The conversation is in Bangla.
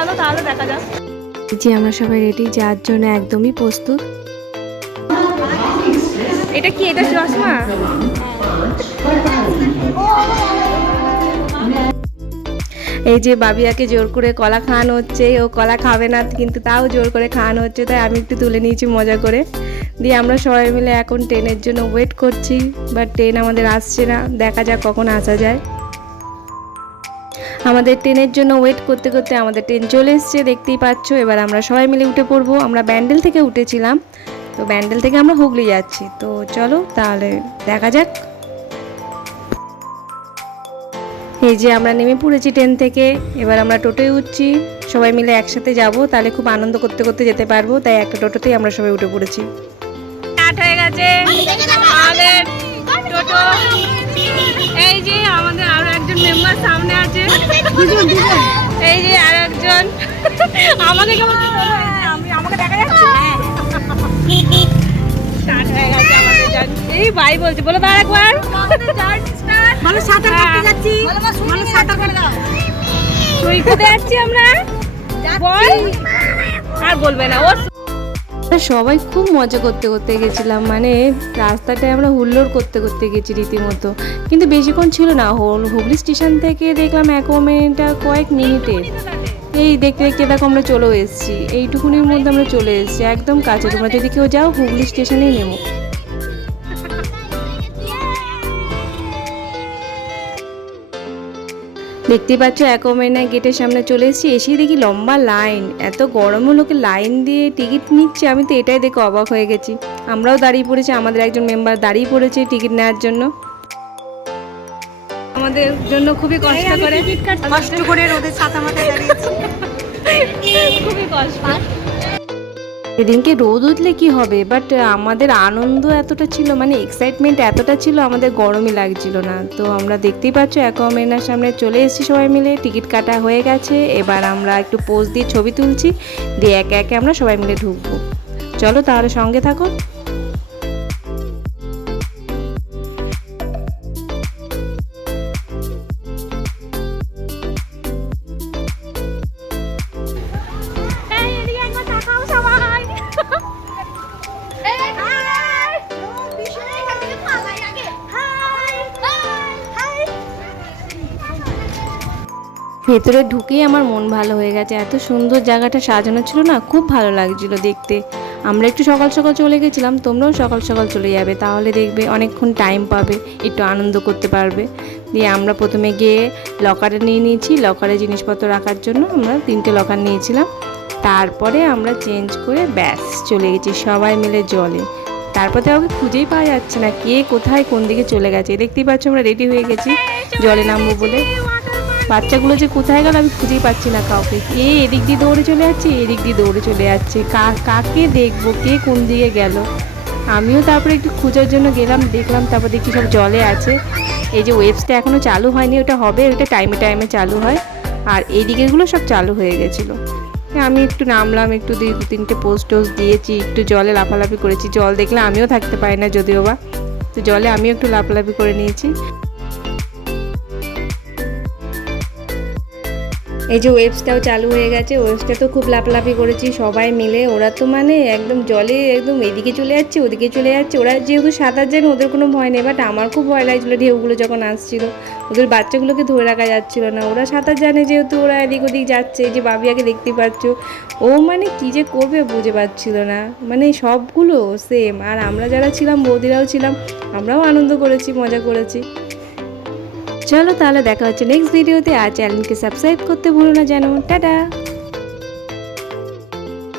চলো তাহলে দেখা যাক। যে আমরা সবাই রেডি, যার জন্য একদমই প্রস্তুত। এটা কি, এটা চশমা? এই যে বাবিয়াকে জোর করে কলা খাওয়ানো হচ্ছে, ও কলা খাবে না কিন্তু তাও জোর করে খাওয়ানো হচ্ছে, তাই আমি একটু তুলে নিয়েছি মজা করে। দিয়ে আমরা সবাই মিলে এখন ট্রেনের জন্য ওয়েট করছি, বাট ট্রেন আমাদের আসছে না, দেখা যাক কখন আসা যায়। আমাদের ট্রেনের জন্য ওয়েট করতে করতে আমাদের ট্রেন চলে এসছে, দেখতেই পাচ্ছ। এবার আমরা সবাই মিলে উঠে পড়বো। আমরা ব্যান্ডেল থেকে উঠেছিলাম, তো ব্যান্ডেল থেকে আমরা হুগলি যাচ্ছি। তো চলো তাহলে দেখা যাক। এই যে আমরা নেমে পড়েছি ট্রেন থেকে, এবার আমরা টোটোয় উঠছি। সবাই মিলে একসাথে যাব, তাহলে খুব আনন্দ করতে করতে যেতে পারবো, তাই একটা টোটোতেই আমরা সবাই উঠে পড়েছি। স্টার্ট হয়ে গেছে আমাদের টোটো। এই যে আমাদের আরো একজন মেম্বার সামনে আছে, এই যে আর একজন। আমাকে কেমন আমাকে দেখা যাচ্ছে? স্টার্ট হয়ে গেছে আমাদের জার্নি। এই ভাই বলছে, বলো তার একবার মানুষ সাঁতার কাটতে যাচ্ছি, মানুষ সাঁতার কাটতে তুই কোথায় যাচ্ছি আমরা, বল। আর বলবে না ওর। সবাই খুব মজা করতে করতে গেছিলাম, মানে রাস্তাটায় আমরা হুল্লোড় করতে করতে গেছি রীতিমতো। কিন্তু বেশিক্ষণ ছিল না, হুগলি স্টেশন থেকে দেখলাম অ্যাকোয়ামেন্টটা কয়েক মিনিটের। এই দেখতে দেখতে দেখো আমরা চলেও এসেছি, এইটুকুনির মধ্যে আমরা চলে এসেছি, একদম কাছে। তোমরা যদি কেউ যাও হুগলি স্টেশনেই নেমো। দেখতে পাচ্ছ অ্যাকোয়ামেন্টের গেটের সামনে চলে এসেছি, এসেই দেখি লম্বা লাইন। এত গরমে লোকে লাইন দিয়ে টিকিট নিচ্ছে, আমি তো এটাই দেখে অবাক হয়ে গেছি। আমরাও দাঁড়িয়ে পড়েছি, আমাদের একজন মেম্বার দাঁড়িয়ে পড়েছে টিকিট নেওয়ার জন্য। আমাদের জন্য খুবই কষ্ট করে কষ্ট করে রোদের ছাতা মাথায় দাঁড়িয়েছি। খুবই কষ্ট। সেদিনকে রোদ উঠলে কি হবে, বাট আমাদের আনন্দ এতটা ছিল, মানে এক্সাইটমেন্ট এতটা ছিল, আমাদের গরমই লাগছিল না। তো আমরা দেখতেই পাচ্ছ অ্যাকোয়ামেন্টের সামনে চলে এসেছি সবাই মিলে, টিকিট কাটা হয়ে গেছে। এবার আমরা একটু পোজ দিয়ে ছবি তুলছি, দিয়ে একে একে আমরা সবাই মিলে ঢুকবো। চলো তাহলে সঙ্গে থাকো। ভেতরে ঢুকেই আমার মন ভালো হয়ে গেছে, এত সুন্দর জায়গাটা সাজানো ছিল না, খুব ভালো লাগছিল দেখতে। আমরা একটু সকাল সকাল চলে গেছিলাম, তোমরাও সকাল সকাল চলে যাবে, তাহলে দেখবে অনেকক্ষণ টাইম পাবে, একটু আনন্দ করতে পারবে। দিয়ে আমরা প্রথমে গিয়ে লকারে নিয়ে নিয়েছি, লকারে জিনিসপত্র রাখার জন্য আমরা 3টে লকার নিয়েছিলাম। তারপরে আমরা চেঞ্জ করে ব্যাস চলে গেছি সবাই মিলে জলে। তারপরে ওকে খুঁজেই পাওয়া যাচ্ছে না, কে কোথায় কোন দিকে চলে গেছে। দেখতেই পাচ্ছ আমরা রেডি হয়ে গেছি জলে নামবো বলে। বাচ্চাগুলো যে কোথায় গেল আমি খুঁজেই পাচ্ছি না কাউকে, কে এদিক দিয়ে দৌড়ে চলে যাচ্ছে, এদিক দিয়ে দৌড়ে চলে যাচ্ছে, কাকে দেখবো, কে কোন দিকে গেল। আমিও তারপরে একটু খোঁজার জন্য গেলাম, দেখলাম, তারপর দেখি সব জলে আছে। এই যে ওয়েবসটা এখনও চালু হয়নি, ওটা হবে, ওটা টাইমে টাইমে চালু হয়। আর এই দিকেরগুলো সব চালু হয়ে গেছিলো। আমি একটু নামলাম, একটু 2-3টে পোস্ট টোস্ট দিয়েছি, একটু জলে লাফালাফি করেছি। জল দেখলে আমিও থাকতে পারি না যদিও বা, তো জলে আমিও একটু লাফালাফি করে নিয়েছি। এই যে ওয়েবসটাও চালু হয়ে গেছে, ওয়েবসটা তো খুব লাফালাফি করেছি সবাই মিলে। ওরা তো মানে একদম জলে একদম এদিকে চলে যাচ্ছে ওদিকে চলে যাচ্ছে। ওরা যেহেতু সাঁতার জানে ওদের কোনো ভয় নেই, বাট আমার খুব ভয় লাগছিলো ঢেউগুলো যখন আসছিল। ওদের বাচ্চাগুলোকে ধরে রাখা যাচ্ছিল না, ওরা সাঁতার জানে যেহেতু, ওরা এদিক ওদিক যাচ্ছে। এই যে বাবিয়াকে দেখতে পাচ্ছ, ও মানে কী যে করবে বুঝে পাচ্ছিল না, মানে সবগুলো সেম। আর আমরা যারা ছিলাম, বৌদিরাও ছিলাম, আমরাও আনন্দ করেছি, মজা করেছি। চলো তাহলে দেখা হচ্ছে নেক্সট ভিডিওতে। আর চ্যানেলকে সাবস্ক্রাইব করতে ভুলো না যেন। টাটা।